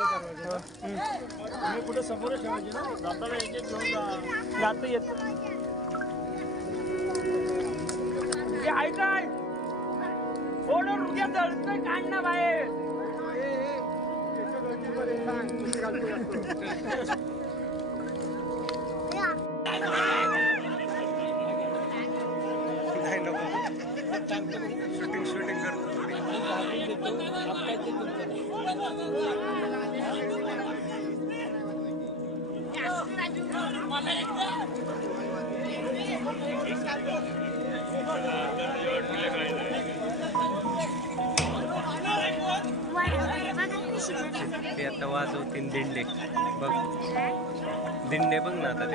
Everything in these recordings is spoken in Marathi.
मी कुठे समोर ठेवायचे ना जाताना एक एक घेऊन जात येत ऐकाय फोन रुग्या दळतोय काढ ना बाहेर शूटिंग शूटिंग करतो ते आता वाजवतीन दिंडे बघ दिंडे बघ ना आता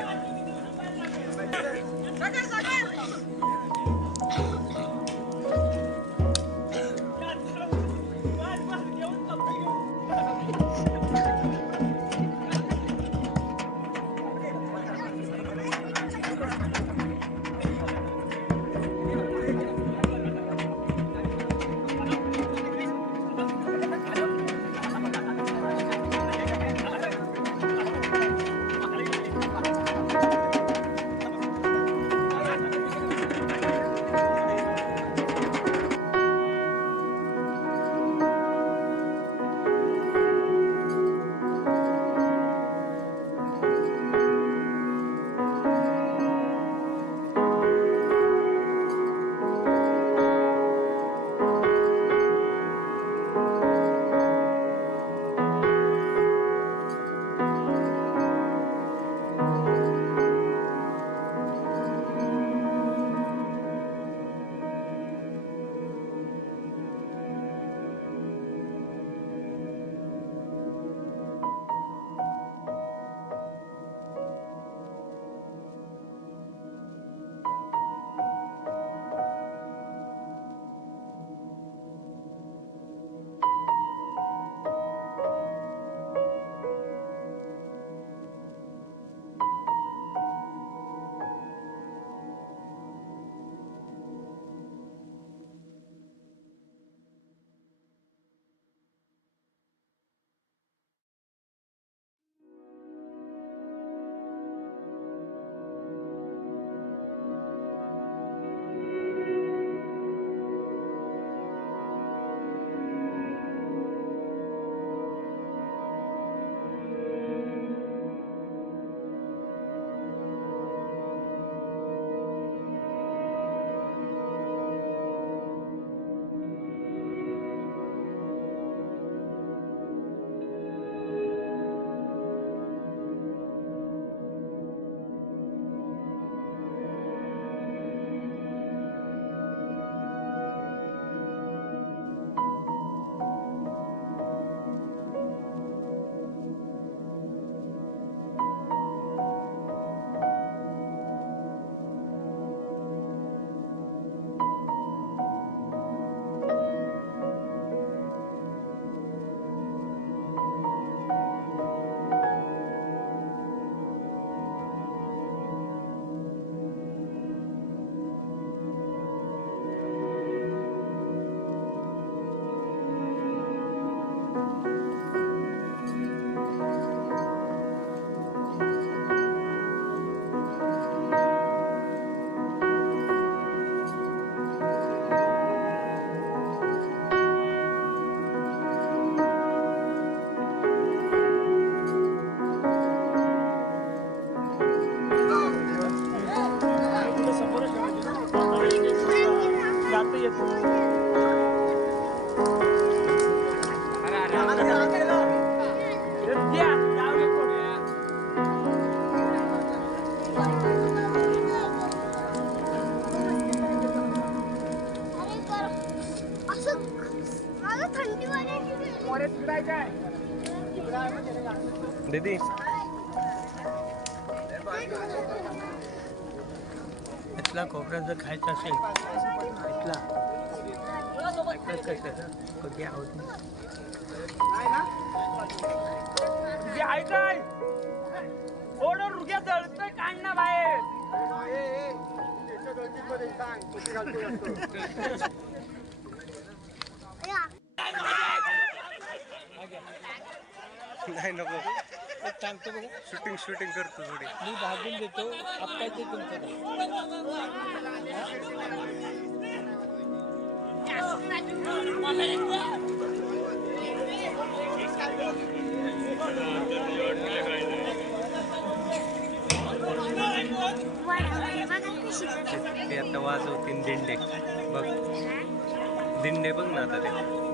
ते đấy đi इथला कोपरा जर खायचा असेल इथला कधी आवडत नाही ऐकाय ओढून रुग्या जळत काढ ना बाहेर नाही नको एक सांगतो शूटिंग शूटिंग करतो थोडी मी भागून देतो आपल्या ते तुमचं ते आता वाजवतीन दिंडे बघ दिंडे बघ ना आता ते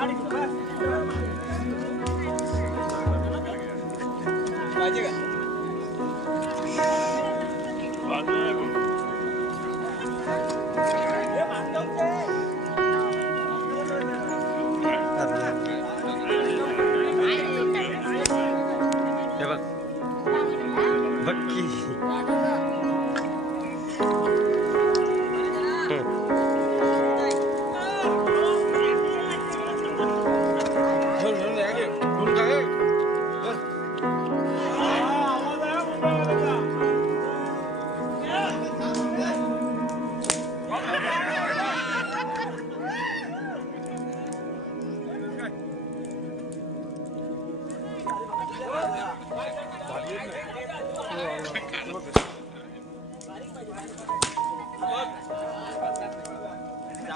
来这个。